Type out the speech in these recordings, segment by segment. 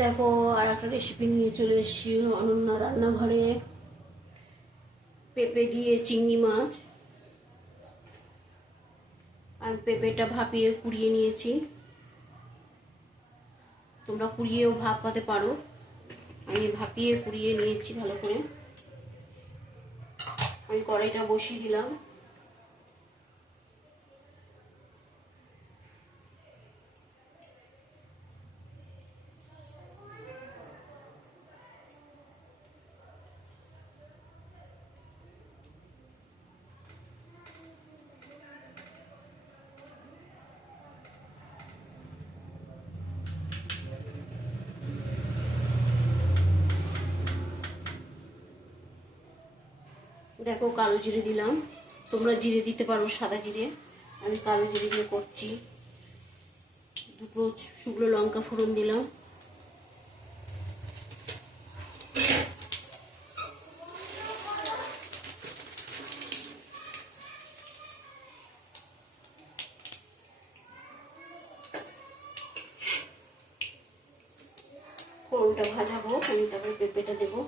দেখো আর একটা রেসিপি নিয়ে চলে এসেছি অনন্যা রান্নাঘরে। পেঁপে দিয়ে চিংড়ি মাছ। আমি পেঁপেটা ভাপিয়ে কুড়িয়ে নিয়েছি, তোমরা কুড়িয়েও ভাপাতে পারো। আমি ভাপিয়ে কুড়িয়ে নিয়েছি ভালো করে। আমি কড়াইটা বসিয়ে দিলাম। দেখো কালো জিরে দিলাম, তোমরা জিরে দিতে পারো, সাদা জিরে। আমি কালো জিরে দিয়ে করছি। দুটো শুকনো লঙ্কা ফোড়ন দিলাম। ফোড়নটা ভাজাবো, আমি তারপরে পেঁপেটা দেবো।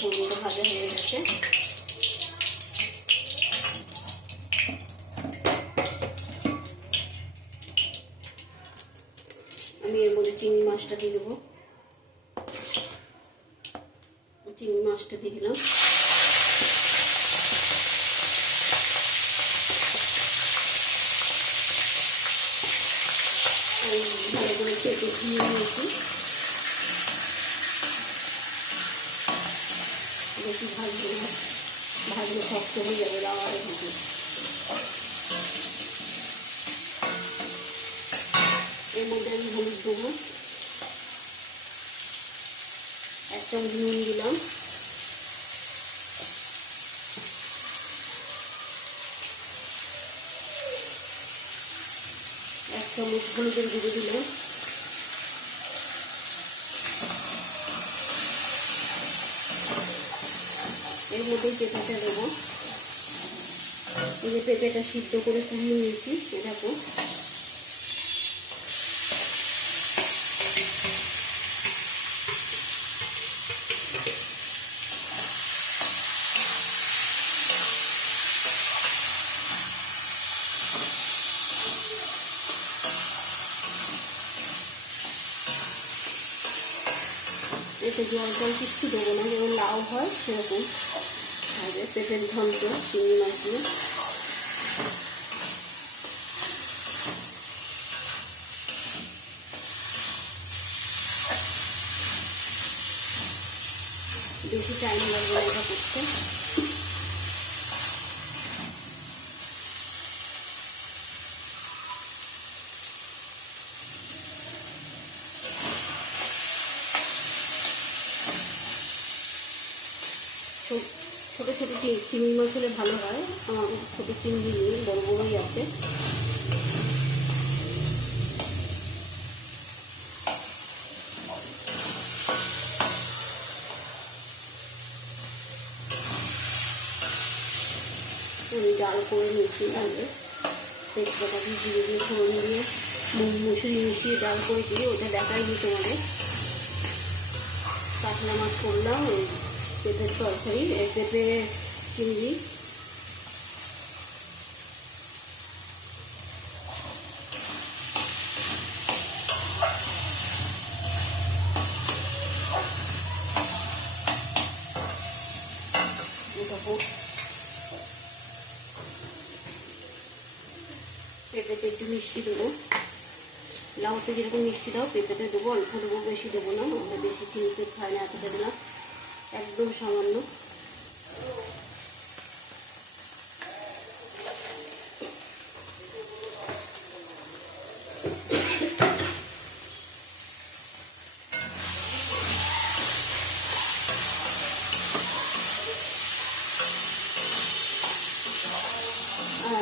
ফোড়নটা ভাজা হয়ে গেছে। আমি এর মধ্যে চিংড়ি মাছটা দিয়ে দেবো। চিংড়ি মাছটা দিয়ে দিলাম। ভালো করে কেটে ধুয়ে নিয়েছি। বেশি ভাজলে শক্ত হয়ে যাবে, রাওয়াটা ভেজে। এর মধ্যে আমি হলুদ দেবো, 1 চামচ নুন দিলাম, 1 চামচ হলুদের গুঁড়ো দিলাম। এর মধ্যেই পেঁপেটা দেবো। এই যে পেঁপেটা সিদ্ধ করে কুড়িয়ে নিয়েছি, দেখো। এতে জল কিচ্ছু দেবো না, যেমন লাউ হয় সেরকম হবে পেঁপের ঘন্ট চিংড়ি মাছ দিয়ে। বেশি টাইম লাগবে না এটা করতে। ছোটো ছোটো চিংড়ি মাছ হলে ভালো হয়। আমার ছোটো চিংড়ি নেই, বড় বড়ই আছে। আমি ডাল করে নিয়েছি, আগে তেজপাতা দিয়ে জিরে দিয়ে ফোড়ন দিয়ে মুসুরি মিশিয়ে ডাল করে দিয়ে, ওটা দেখাইনি তোমাদের। কাতলা মাছ করলাম, ওই পেঁপের তরকারি, পেঁপে চিংড়ি। পেঁপেতে একটু মিষ্টি দেবো, লাউতে যেরকম মিষ্টি দাও পেঁপেতে দেবো, অল্প দেবো, বেশি দেবো না। আমরা বেশি চিনিতে খাই না, এতটা দিলাম, একদম সামান্য।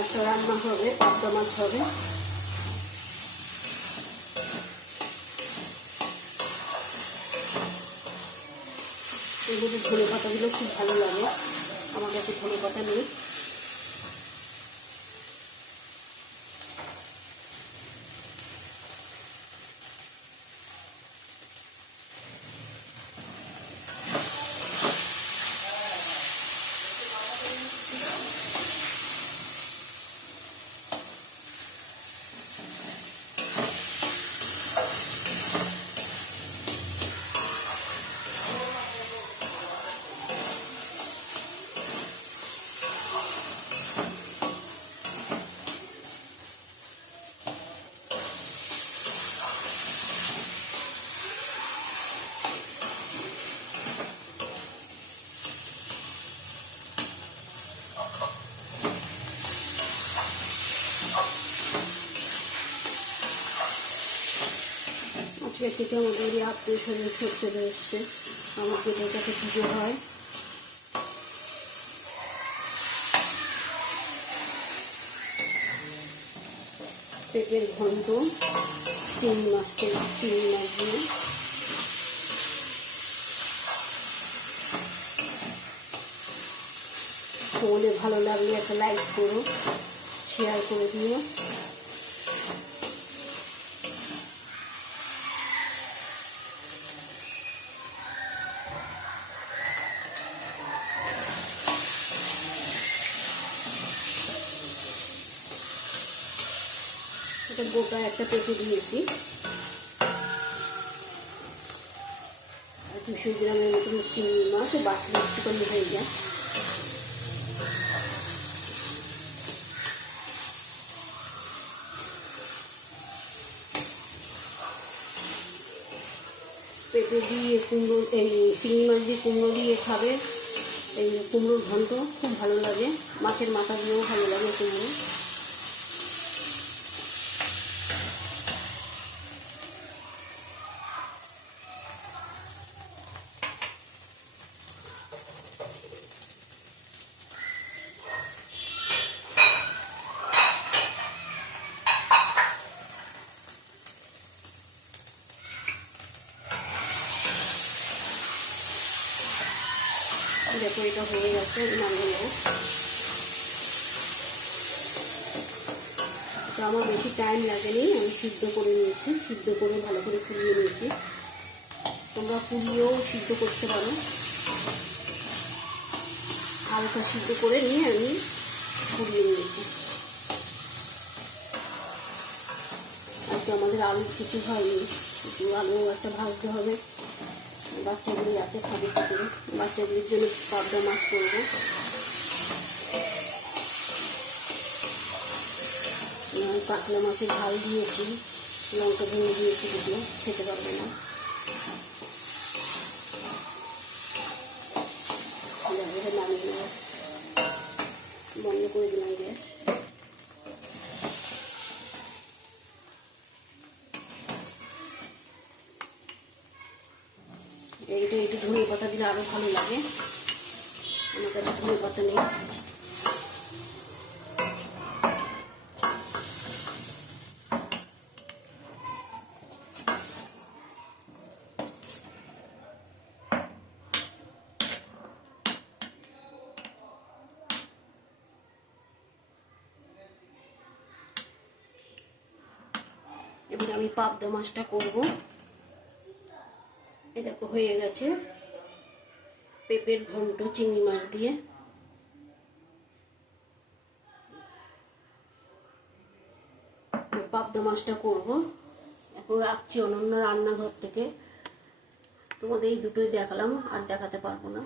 মাছটা রান্না হবে, পাবদা মাছ হবে। এগুলো ধনে পাতাগুলো খুব ভালো লাগে, আমার কাছে ধনে পাতা নেই। আজকে থেকে আমাদের এই আত্মীয় স্বজন সব চলে এসছে, আমার যেটার কাছে পুজো হয়। পেঁপের ঘন্ট, চিংড়ি মাছ দিয়ে। তোমাদের ভালো লাগলে একটা লাইক করো, শেয়ার করে দিও। এটা গোটা একটা পেঁপে দিয়েছি, 200 গ্রামের মতন চিংড়ি মাছ, বাছলে একটুখানি হয়ে যায়। পেঁপে দিয়ে কুমড়ো, এই চিংড়ি মাছ দিয়ে কুমড়ো দিয়ে খাবে, এই কুমড়োর ঘন্ট খুব ভালো লাগে। মাছের মাথা দিয়েও ভালো লাগে কুমড়ো। দেখো এটা হয়ে গেছে, নামিয়ে নেব। তো আমার বেশি টাইম লাগেনি, আমি সিদ্ধ করে নিয়েছি, সিদ্ধ করে ভালো করে ফুলিয়ে নিয়েছি। তোমরা ফুলিয়েও সিদ্ধ করতে পারো। হালকা সিদ্ধ করে নিয়ে আমি ফুলিয়ে নিয়েছি। আজকে আমাদের আলু কিছু হয়নি, একটু আলু একটা ভাজতে হবে। বাচ্চাগুলি আছে খাবে কি করে, বাচ্চাগুলির জন্য পাবদা মাছ করবো। কাতলা মাছের ঝাল দিয়েছি, লঙ্কা ভেঙে দিয়েছি, যদিও খেতে পারবে না। নামিয়ে নেব, বন্ধ করে দিলাম গ্যাস। এইটা একটু ধনে পাতা দিলে আরো ভালো লাগে, আমার কাছে ধনে পাতা নেই। এবার আমি পাবদা মাছটা করবো। এ দেখো হয়ে গেছে, পেঁপের ঘন্ট চিংড়ি মাছ দিয়ে। পাবদা মাছটা করবো। এখন রাখছি অনন্য রান্নাঘর থেকে। তোমাদের এই দুটোই দেখালাম, আর দেখাতে পারবো না।